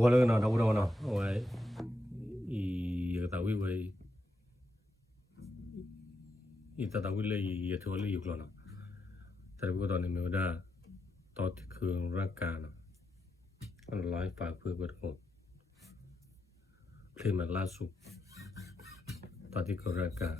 Wala na daw daw na. Oi. I tawi wai. I tawi le I tholi yuklo na. Tapi ko tani me da tot khương ra ka na. An lai pa phư bật ko. Khi mà la su. Tati ko ra ka.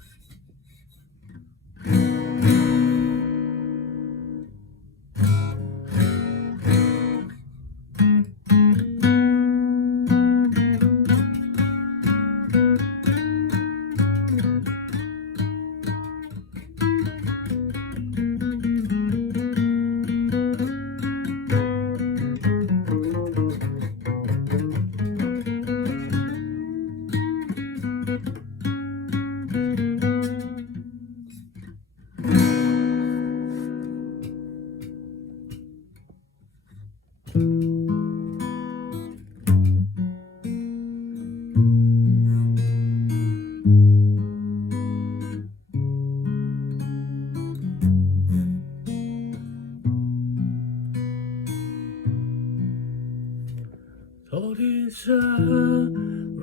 Odisha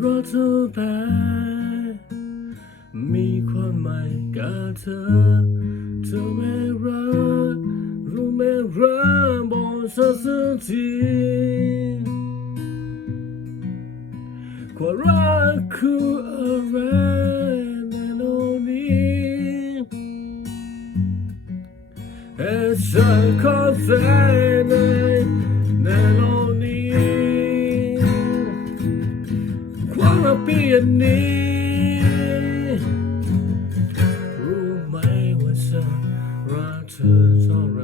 รอเธอไปมีความหมายกับเธอไม่รักรู้ไม่รักบอกสักทีความรักคืออะไรในโลกนี้ให้ฉันเข้าใจในโลกนี้ความรักเปลี่ยนนี้รู้ไหมว่าฉันรักเธอเท่าไร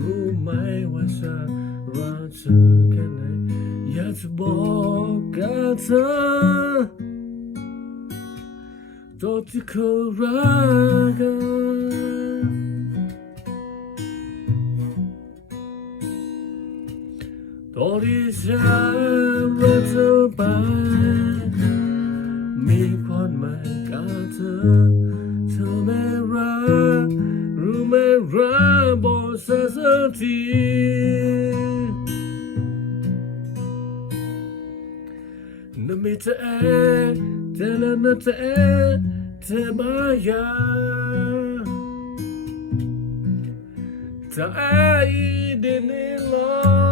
รู้ไหมว่าฉันรักเธอแค่ไหนอยากจะบอกกับเธอตอนที่เขารักกันตอนที่ฉันรักเธอไปมีความหมายกับเธอไม่รักรู้ไม่รักบอกสักทีนั่นไม่เธอแต่ละนั่นเธอมาอยากถ้าไอ้เดินในโลก